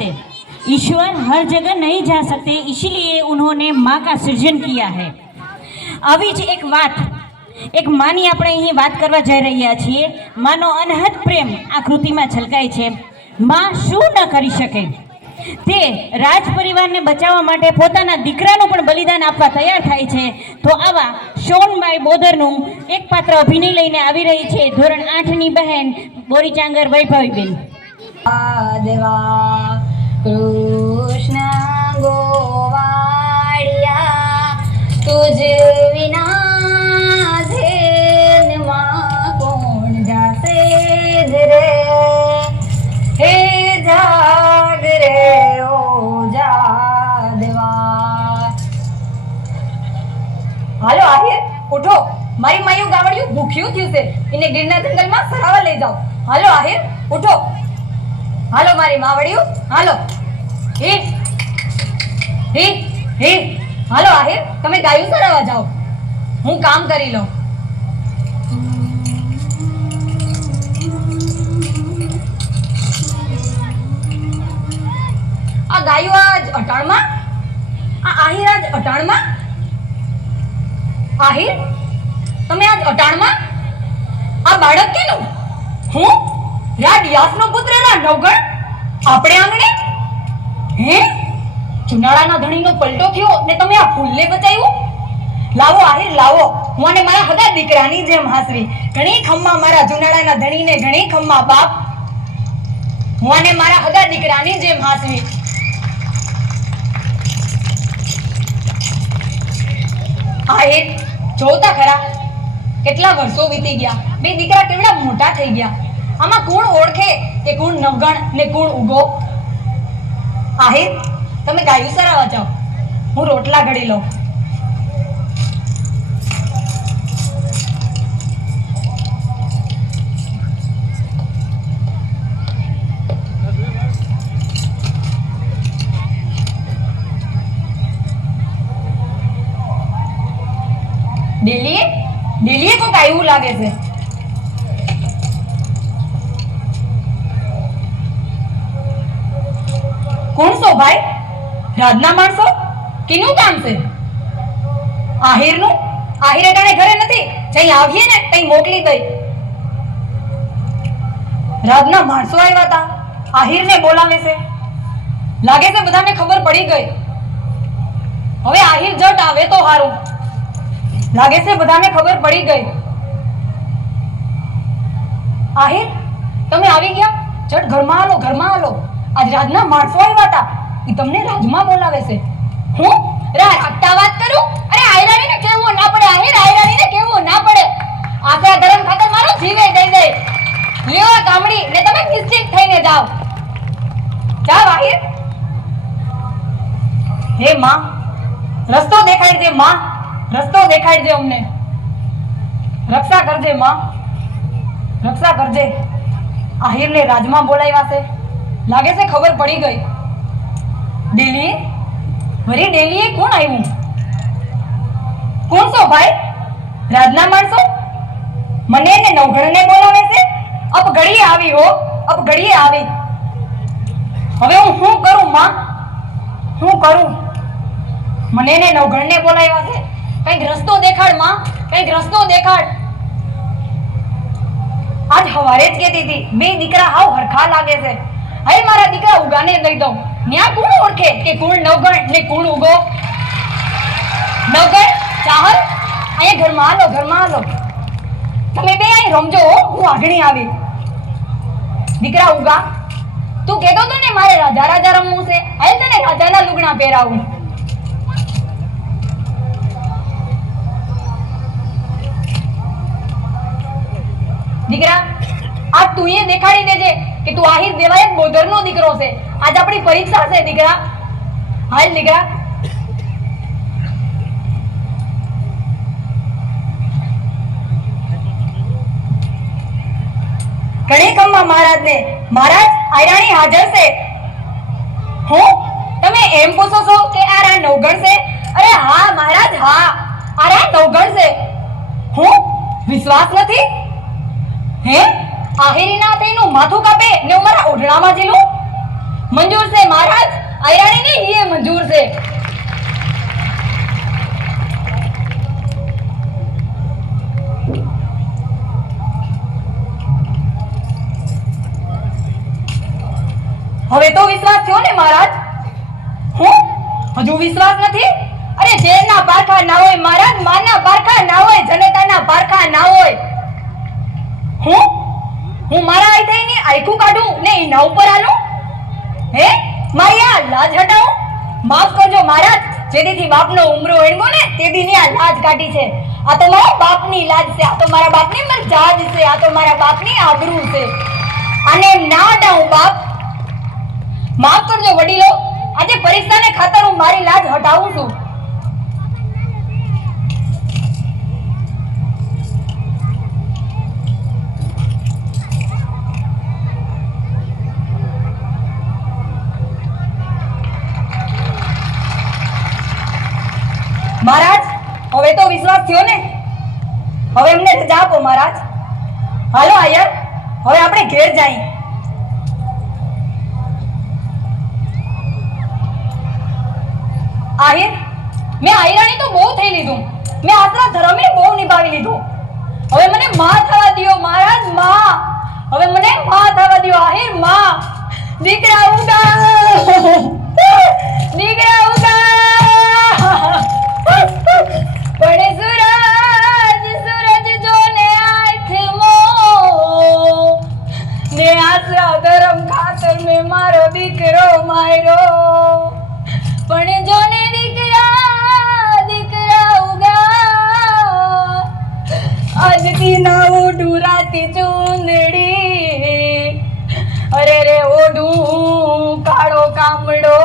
सकते ईश्वर हर जगह नहीं जा सकते इसीलिए उन्होंने माँ का सृजन किया है આવી જ એક વાત એક માની આપણે અહીં વાત કરવા જઈ રહ્યા છીએ માનો અનહદ પ્રેમ આ કૃતિમાં છલકાય છે માં શું ન કરી શકે તે રાજ પરિવારને બચાવવા માટે પોતાના દીકરાનું પણ બલિદાન આપવા તૈયાર થાય છે તો આવા શોનબાઈ બોદરનું એક પાત્ર અભિનય લઈને આવી રહી છે ધોરણ આઠની બહેન બોરીચાંગર વૈભવીબેન દેવા કૃષ્ણ ગોવાળિયા, તુજ વિના કોણ જાતે રે? હે જાગ રે ઓ જાદવા. હાલો, આહિર, ઉઠો. મારી માયું ગાવડિયું ભૂખ્યું થયું છે. એને ગિરના જંગલમાં સરાવા લઈ જાઓ. હાલો, આહિર, ઉઠો. હાલો મારી માવડિયું હાલો. હે? હે? હે? હાલો આહિર, તમે ગાયું સરાવા જાઓ. હું કામ કરી લઉં. આ ગાયું આજ અટાણમાં? આ આહિર આજ અટાણમાં? આહિર, તમે આજ અટાણમાં? આ બાળક કેનું? હું? યાસનો પુત્ર ના નવગણ? આપણે આંગણે? હે? ચુનાળાના ધણીનો પલટો થયો ને તમે આ ફૂલને બચાવ્યું? લાવો આહિર, લાવો. હું અને મારા હગા દીકરાની જેમ હાસવી. ઘણી ખમ્મા મારા જુનાળાના ધણીને ઘણી ખમ્મા બાપ. હું અને મારા હગા દીકરાની જેમ હાસવી. એક જોતા ખરા? કેટલા વર્ષો વીતી ગયા? બે દીકરા કેવડા મોટા થઈ ગયા? આમાં કોણ ઓળખે કે કોણ નવગણ ને કોણ ઉગો. આહિર, તમે ગાયું સરાવા જાઓ. હું રોટલા ઘડી લઉં. દિલ્હી દિલ્હી કોક આવ્યું લાગે છે કોણ છો ભાઈ, રાજના માણસો? કેનું કામ છે? આહિરનું? આહિર અટાણે ઘરે નથી. જઈ આવીએ ને, તઈ મોકલી દઈ. રાજના માણસો આવ્યા હતા આહિરને બોલાવે છે. લાગે છે બધાને ખબર પડી ગઈ. હવે આહિર જટ આવે તો હારું. લાગે છે બધાને ખબર પડી ગઈ. આહિર, તમે આવી ગયા? જટ ઘરમાં આલો ઘરમાં આલો આજ રાજના માણસો આવ્યા હતા ઈ તમને રાજમાં બોલાવે છે. હું? રાજ આટલા વાત કરું? અરે આયરાણીને કેવું ના પડે? આહીર આયરાણી ને કેવું ના પડે? આખા ધર્મ ખાતર મારો જીવે દઈ દે. લ્યો ગામડી, ને તમે નિશ્ચિત થઈને જાઓ. જાઓ આહીર હે માં, રસ્તો દેખાડી દે માં. રસ્તો દેખાડી દે અમને. રક્ષા કરજે માં. રક્ષા કરજે. આહિરને રાજમાં બોલાવ્યા છે. લાગે છે ખબર પડી ગઈ. દિલ્હી વરી એ કોણ આવ્યું કોણ છો ભાઈ? રાજના માણસો? મને ને નવઘણને બોલાવે છે? અબ ઘડી આવી હો, અબ ઘડી આવી. હવે હું શું કરું, માં? શું કરું? મને ને નવઘણને બોલાવ્યા છે? કંઈક રસ્તો દેખાડ, માં. કંઈક રસ્તો દેખાડ. આજ હવારે જ કહેતી હતી, બે દીકરા હાવ હરખા લાગે છે. હવે મારા દીકરા ઉગાને દઈ દઉં. ન્યા કોણ ઓળખે કે કોણ નવગણ ને કોણ ઉગો? નવગણ, ચાહલ, અહીંયા ઘરમાં આલો ઘરમાં આલો તમે બે અહીં રમજો હું આગણી આવી. દીકરા ઉગા, તું કહેતો તો ને મારે રાજા રાજા રમવું છે. હાલ તને રાજાના લુગણા પહેરાવું. દીકરા, આ તું એ દેખાડી દેજે. બોધરનો દીકરો છે. આજ આપણી પરીક્ષા છે દીકરા. હાલ દીકરા. ઘણી કમમાં મહારાજને. મહારાજ, આયરાણી હાજર છે. હું? તમે એમ પૂછો છો કે આ રા નવગણ છે? અરે હા, મહારાજ, હા. આ રા નવગણ છે. હું? વિશ્વાસ નથી? હે? આહિરીના તેનું માથું કાપે ને હું ઓઢણામાં ઝીલું મંજૂર છે મહારાજ? આયરાણી નહીં એ મંજૂર છે. હવે તો વિશ્વાસ થયો ને મહારાજ? હું? હજુ વિશ્વાસ નથી? અરે જેના પારખા ના હોય મહારાજ માના પારખા ના હોય જનતાના પારખા ના હોય હું હું મારા આઈ થઈને આખું કાઢું ને એના ઉપર આલું? હે? મારી આ લાજ હટાવો. માફ કરજો મહારાજ જેદીથી બાપનો ઉમરો એણગો ને તેદીની આ લાજ કાઢી છે. આ તો મારા બાપની લાજ છે, આ તો મારા બાપની મરજાદ છે, આ તો મારા બાપની આબરૂ છે. અને ના હટાવું બાપ. માફ કરજો વડીલો, આજે પરીક્ષાને ખાતર હું મારી લાજ હટાવું છું. મહારાજ, હવે તો વિશ્વાસ થયો ને? હવે એમને રજા આપો મહારાજ. હાલો આયર, હવે આપણે ઘેર જઈએ આહિર, મેં આયરાણી તો બહુ થઈ લીધું. મેં આટલા ધર્મે બહુ નિભાવી લીધું. હવે મને માં થવા દ્યો મહારાજ, માં. હવે મને માં થવા દ્યો. આહિર, માં. દીકરા, ઉગા. આશરા ધરમ ખાતર મેં મારો દીકરો માર્યો. પણ જોને દીકરા દીકરા ઉગા. આજથી ના ઓઢું રાતી ચૂંદડી. અરે રે ઓઢું કાળો કામડો